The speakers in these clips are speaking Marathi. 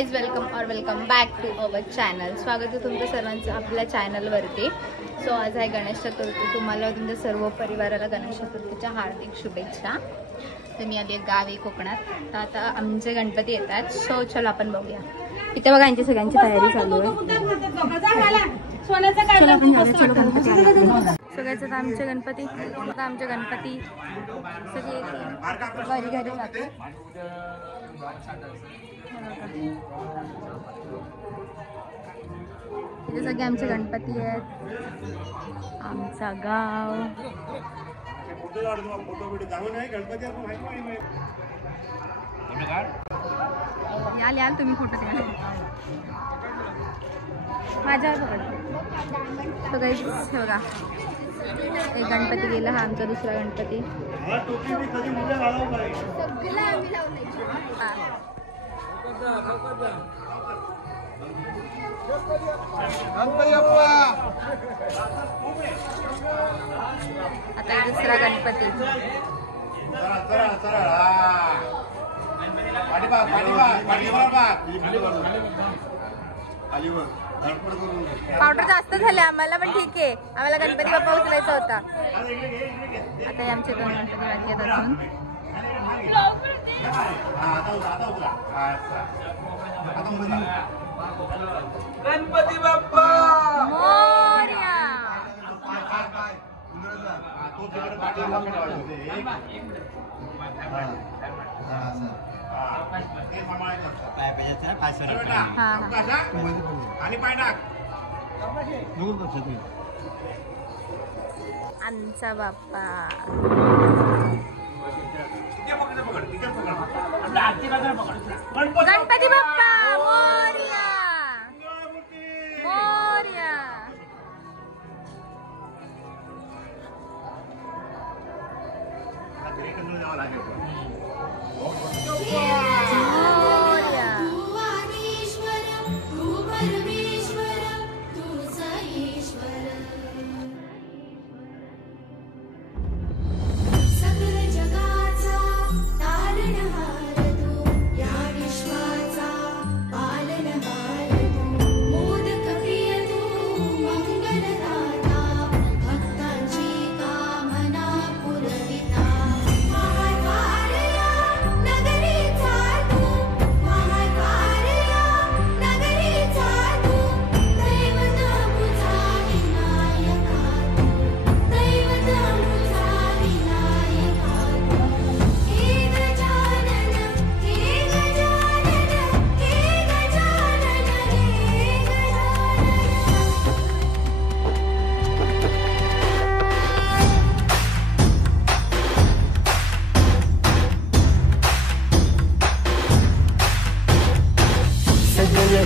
Guys welcome back to our channel. स्वागत आहे तुमचं सर्वांचं आपल्या चॅनलवरती. सो आज आहे गणेश चतुर्थी. तुम्हाला तुमच्या सर्व परिवाराला गणेश चतुर्थीच्या हार्दिक शुभेच्छा. तर मी आली गावी कोकणात. तर आता आमचे गणपती येतात. सो चलो आपण बघूया. इथे बघा यांची सगळ्यांची तयारी चालू आहे. सगळ्याच आमचे गणपती सगळे घरी घरी जाते. इथे सगळे आमचे गणपती आहेत. आमचा गाव याल तुम्ही फोटो घ्या माझ्यावर. बघा एक गणपती गेला. हा आमचा दुसरा गणपती. आता दुसरा गणपती. पावडर जास्त झाले आम्हाला, पण ठीक आहे. आम्हाला गणपती बाप्पा उचलायचा होता. आता आमचे दोन गणपती बाकी आहेत अजून. गणपती बाप्पा मोरया. आमचा बाप्पा गणपती बाप्पा मोरया मोरया.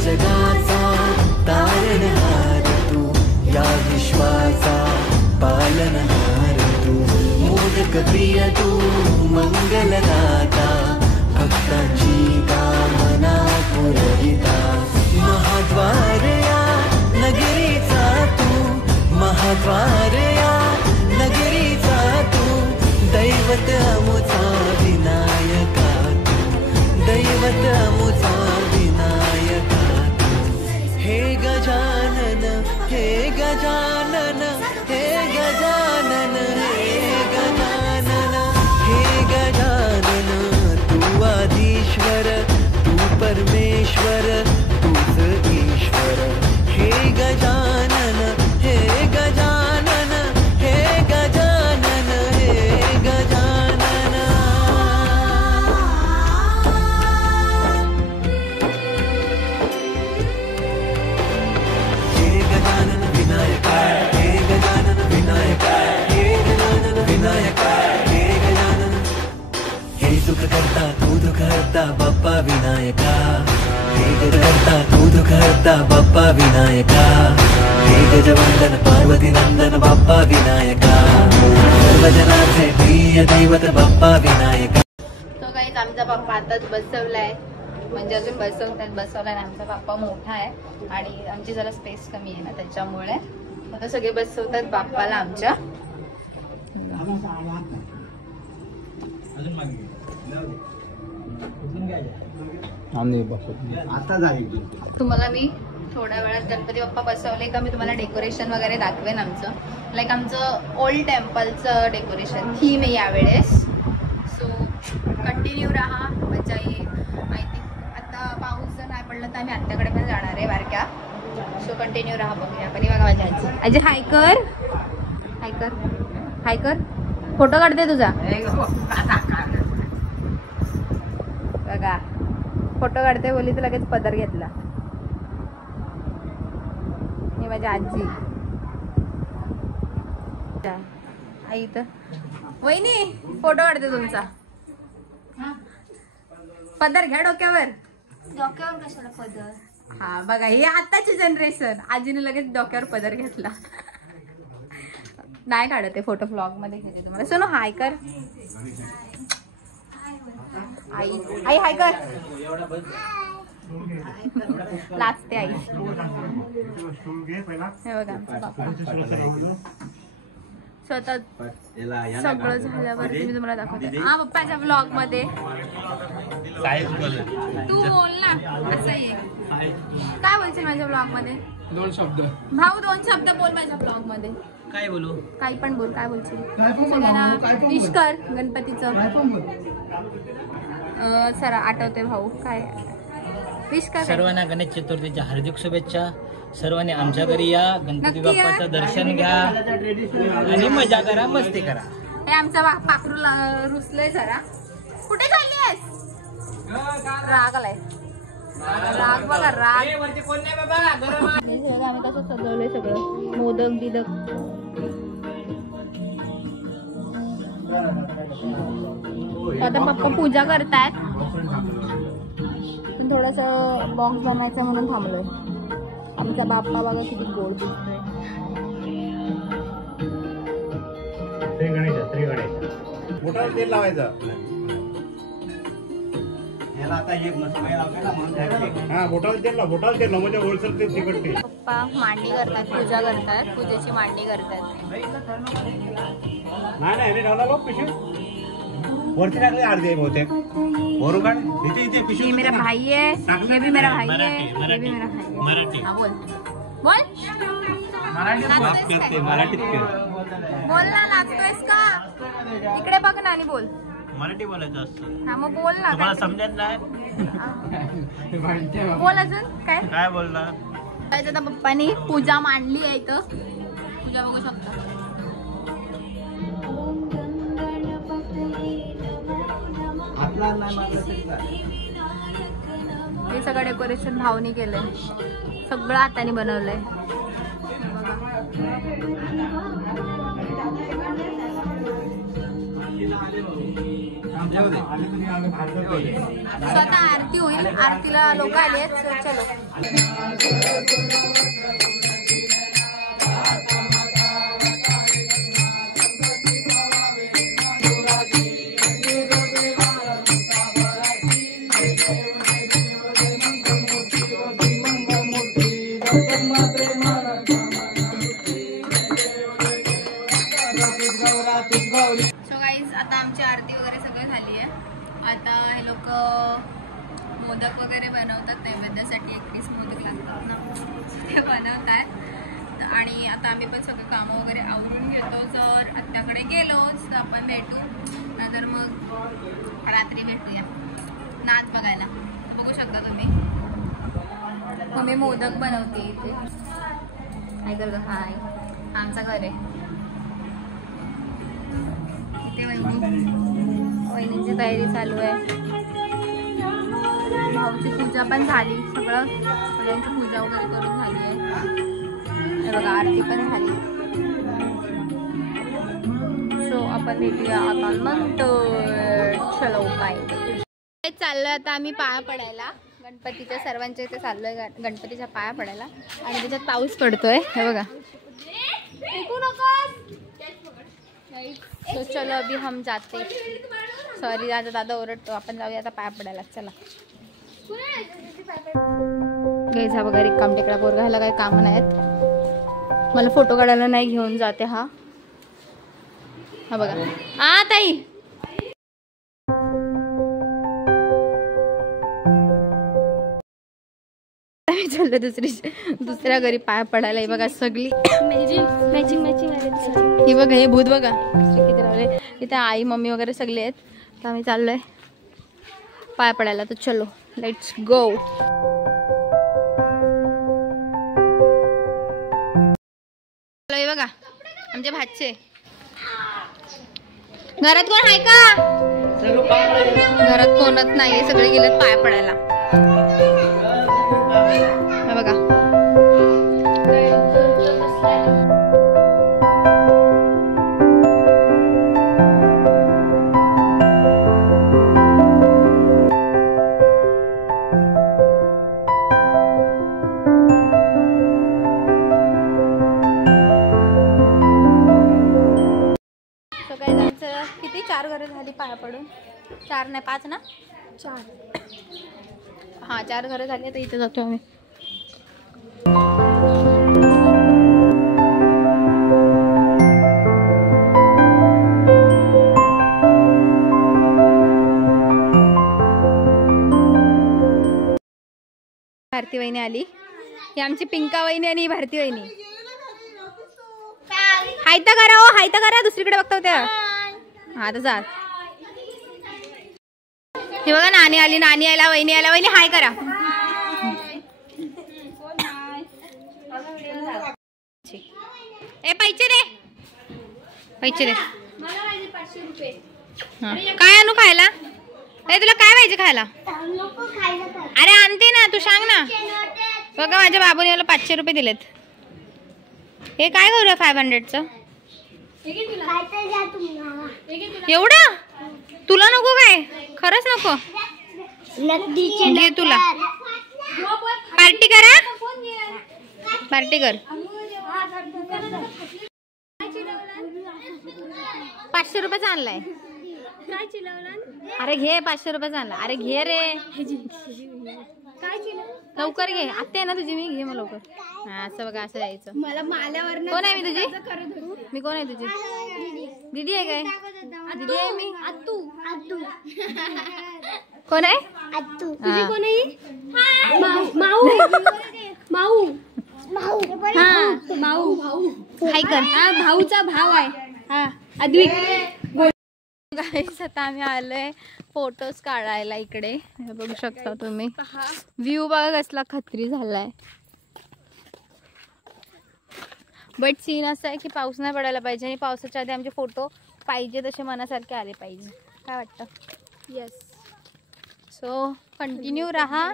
जगाचा तारणहार तू, या विश्वाचा पालनहार तू, मोदक प्रिय तू, मंगलदाता, भक्तांची कामना पुरविता. महाद्वार या नगरीचा तू, महाद्वार या नगरीचा तू, दैवत अमुचा विनायका तू, दैवत अमुचा विनायका. हे गजानन हे गजानन हे गजानन हे गजानन हे गजानन. तू आदिश्वर तू परमेश्वर तूच ईश्वर. हे गजानन हे गजानन हे गजानन हे गजानन. हे गजानन विनायक हे गजानन विनायक हे गजानन विनायक हे गजानन. हे सुख करता तू दुःख हरता बाप्पा विनायका. हे गज करता तू दुःख हरता बाप्पा विनायका. हे गजवंदन पार्वती नंदन बाप्पा विनायका. सर्वजनाचे प्रिय दैवत बाप्पा विनायका. तो गाईज आमचा बाप्पा आताच बसवलाय. म्हणजे अजून बसवलाय. आमचा बाप्पा मोठा आहे आणि आमची जरा स्पेस कमी आहे ना, त्याच्यामुळे आता सगळे बसवतात बाप्पाला आमच्या. आता जाईल. तुम्हाला मी थोड्या वेळात गणपती बाप्पा बसवले का मी तुम्हाला डेकोरेशन वगैरे दाखवेन आमचं. लाईक आमचं ओल्ड टेम्पलचं डेकोरेशन थीम आहे यावेळेस. सो कंटिन्यू राहा, मजा येईल. आय थिंक आता पाऊस जर नाही पडला तर आम्ही आत्याकडे पण जाणार आहे बारक्या. सो कंटिन्यू राहा, बघूया. पण बघा माझ्या आजी. आजी हाय कर, हाय कर, हाय कर. फोटो काढते तुझा बघा. फोटो काढते बोली तर लगेच पदर घेतला. ही माझी आजी. आई तर वहिनी फोटो काढते तुमचा. पदर घ्या डोक्यावर. डोक्यावर कशाला पदर? हा बघा, ही आताची जनरेशन. आजीने लगेच डोक्यावर पदर घेतला. नाही काढते फोटो, ब्लॉग मध्ये घेते तुम्हाला. सोनू हाय कर. आई आई हाय कर. लाजते आई. हे बघा स्वतः सगळं झाल्यावर मी तुम्हाला दाखवते. हा पप्पाच्या ब्लॉग मध्ये. तू बोल ना कसं आहे. काय बोलशील माझ्या ब्लॉग मध्ये? 2 शब्द. भाऊ 2 शब्द बोल माझ्या ब्लॉग मध्ये. काय बोलू? काही पण बोल. काय बोलशील? सगळ्यांना विश कर गणपतीचं. सर आठवते भाऊ काय विश कर. सर्वांना गणेश चतुर्थीच्या हार्दिक शुभेच्छा. सर्वांनी आमच्या घरी या, गणपती नक्की या. बाप्पाचं दर्शन घ्या आणि मजा करा, मस्ती करा. हे आमचा पाखरू रुसलंय जरा. कुठे चालली आहेस? राग आलाय. राग बघा, राग. आम्ही कसं सजवलंय सगळं. मोदक बिदक. आता पप्पा पूजा करतायत. थोडस बॉक्स बनवायचं म्हणून थांबलोय. आमचा बाप्पा बघा किती गोड दिसतोय. मोठा तेल लावायचं. याला आता एक मस्त वेळ लावते ना म्हणून. हा बोटाला तेल लाव, बोटाला तेल लाव म्हणजे ओलसर ते तिखट तेल. पप्पा मांडणी करतात, पूजा करतात, पूजेची मांडणी करतात. नाही नाही ठेवला बघ पिशवी वरती टाकले अर्धे बहुतेक. वरून काढ. इथे इथे ये पिशवी. मेरा भाई है, ये भी मेरा भाई है, मराठी, ये भी मेरा भाई है. मराठी. हा बोल बोल. करते मराठीत कर. बोल ना, नाचतोयस का? इकडे बघ ना आणि बोल. मराठी बोलायचं असतं. हा मग बोल ना. तुम्हाला समजत नाही? बोल अजून काय. काय बोलणार? आता पप्पानी पूजा मांडली आहे इथं. पूजा बघू शकता. हे सगळं डेकोरेशन भावनी केलंय. सगळं हाताने बनवलंय. स्वतः आरती होईल. आरतीला लोक आले आहेत. चलो. सो गाईज आता आमची आरती वगैरे सगळं झाली आहे. आता हे लोक मोदक वगैरे बनवतात नैवेद्यासाठी. 21 मोदक लागतात ना, ते बनवतात. आणि आता आम्ही पण सगळं कामं वगैरे आवरून घेतो. जर आत्याकडे गेलोच तर आपण भेटू, नंतर मग रात्री भेटूया नाच बघायला. बघू शकता तुम्ही. मम्मी मोदक बनवते इथे. काय करतो? हाय, आमचं घर आहे इथे. वहिनींची तयारी चालू आहे. भाऊची पूजा पण झाली. सगळं सगळ्यांची पूजा वगैरे करून झाली आहे. हे बघा आरती पण झाली. सो आपण भेटूया आता नंतर. चलो बाय. चाललोय आता आम्ही पाया पडायला गणपतीच्या. सर्वांच्या इथे चाललोय गणपतीच्या पाया पडायला. आणि त्याच्यात पाऊस पडतोय. हे बघा. तो चलो अभी हम जाते. सॉरी दादा, दादा ओरडतो. आपण जाऊया आता पाया पडायला. चला. घ्यायचा बघा रिकाम टेकडा पोरगा. ह्याला काही काम नाहीत. मला फोटो काढायला नाही घेऊन जाते हा. हा बघा. आ ताई आम्ही चाललो दुसऱ्या घरी पाय पडायला. हे बघा सगळी ही बघा, हे भूत बघा किती राहिले. इथे आई मम्मी वगैरे सगळे आहेत. तर आम्ही चाललोय पाय पडायला. तर चलो लेट्स गो. हे बघा आमचे भाचे. घरात कोण आहे का? घरात कोणच नाहीये, सगळे गेलेत पाय पडायला. हे बघा किती 4 घरं झाली पाया पडून. 4 नाही 5 ना. 4 हा 4 घरं झाली. आता इथे जातो आम्ही. भारती वहिनी आली. ही आमची पिंका वहिनी आणि भारती वहिनी. हायता करा हो, हायता करा. दुसरीकडे बघतो त्या. हा तर जा. हे बघा नानी आली. नानी आला, वहिनी आला. वहिनी हाय करा. ए पैसे दे, पैसे दे. काय आणू खायला? ए तुला काय पाहिजे खायला? अरे आणते ना, तू सांग ना. बघा माझ्या बाबूने मला 500 रुपये दिलेत. हे काय करूया 500चं? एवढं तुला नको काय? खरंच नको? घे तुला. पार्टी करा, पार्टी कर. 500 रुपयाचा आणलाय. अरे घे 500 रुपयाचा आणला. अरे घे रे, लवकर घे. आत्या आहे ना तुझी, मी घे मग लवकर. हा असं बघा, असं यायचं. मला माल्यावर कोण आहे? मी तुझी, मी कोण आहे तुझी? दीदी आहे काय? दीदी आहे मी. आत्तू. कोण आहे? आत्तू. तुझी कोण आहे? माऊ. माऊ. हा माऊ. हाय कर. हा भाऊचा भाव आहे. हा अद्विक. आता आम्ही आलोय फोटोज काढायला इकडे. हे बघू शकता तुम्ही. व्ह्यू बघा कसला खत्री झालाय. बट सीन असं आहे की पाऊस नाही पडायला पाहिजे आणि पावसाच्या आधी आमचे फोटो पाहिजे तसे मनासारखे आले पाहिजे. काय वाटतं? येस. सो कंटिन्यू राहा.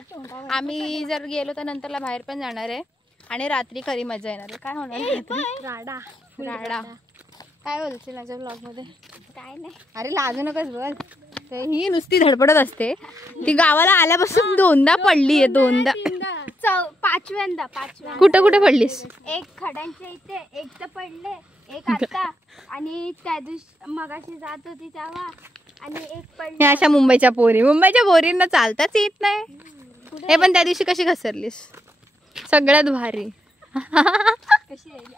आम्ही जर गेलो तर नंतरला बाहेर पण जाणार आहे आणि रात्री खरी मजा येणार आहे. काय होणार? राडा. राडा. काय बोलशील माझ्या ब्लॉग मध्ये? काय नाही. अरे लाजू नकोस बोल. ही नुसती धडपडत असते. ती गावाला आल्यापासून 2दा पडलीये. 2दा. 5व्यांदा. कुठं कुठे पडलीस? एक खड्यांच्या इथे, एक तर पडले, एक आता आणि त्या दिवशी मगाशी जात होती तेव्हा, आणि एक पडले. अशा मुंबईच्या पोरींना चालताच येत नाही. हे पण त्या दिवशी कशी घसरलीस? सगळ्यात भारी. कशी राहिली?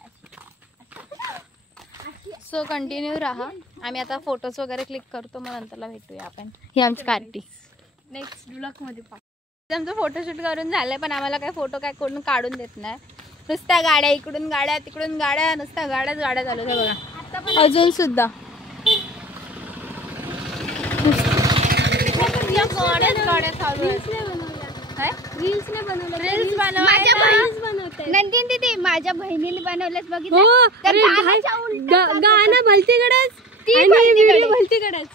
सो कंटिन्यू राहा. आम्ही आता फोटोज वगैरे क्लिक करतो, मग नंतरला भेटूया आपण. ही आमची कार्टी नेक्स्ट ब्लॉग मध्ये. आमचं फोटोशूट करून झालंय पण आम्हाला काय फोटो काय कोण काढून देत नाही. नुसत्या गाड्या, इकडून गाड्या तिकडून गाड्या, नुसत्या गाड्याच गाड्या चालू आहे बघा अजून सुद्धा. नंदिनी दीदी माझ्या बहिणीने बनवलेत बघितलं. गाणं भलतीकडेच भलतीकडेच.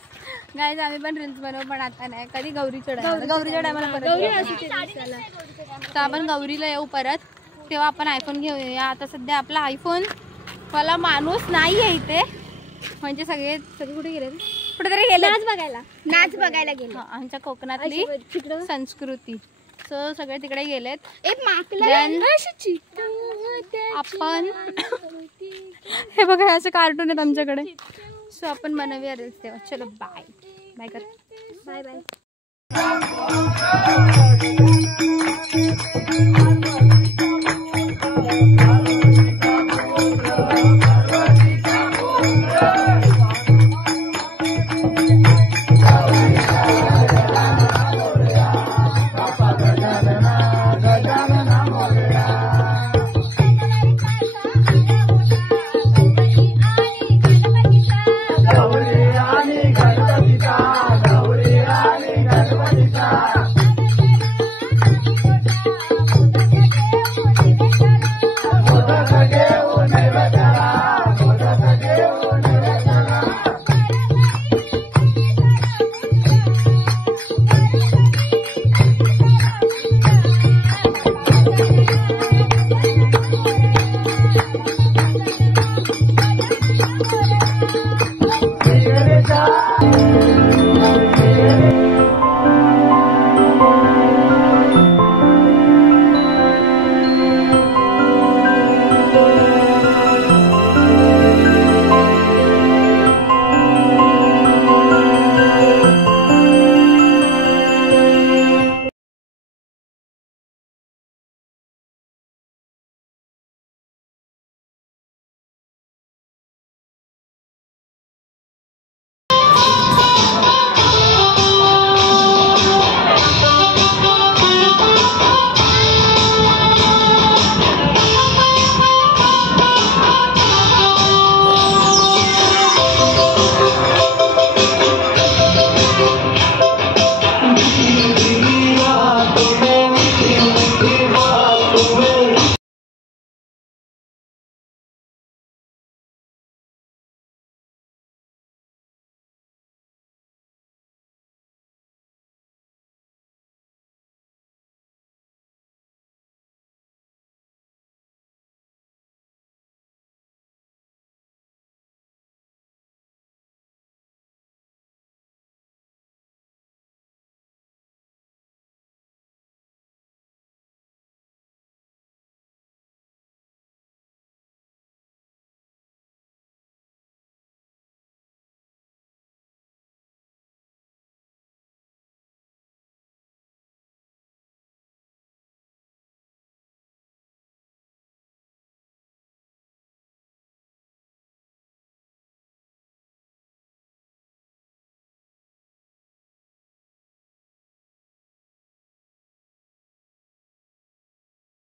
गाईज आम्ही पण रील्स बनवू पण आता नाही. कधी गौरीच्या टायमाला परत. तर आपण गौरीला येऊ परत, तेव्हा आपण आयफोन घेऊया. आता सध्या आपला आयफोन वाला माणूस नाही आहे इथे. म्हणजे सगळे कुठे गेले? कुठेतरी गेले नाच बघायला गेले. आमच्या कोकणातली संस्कृती. सो सगळे तिकडे गेलेत. आपण हे बघा असं कार्टून आहेत आमच्याकडे. सो आपण बनवूया रील्स तेव्हा. चलो बाय बाय कर. Bye bye.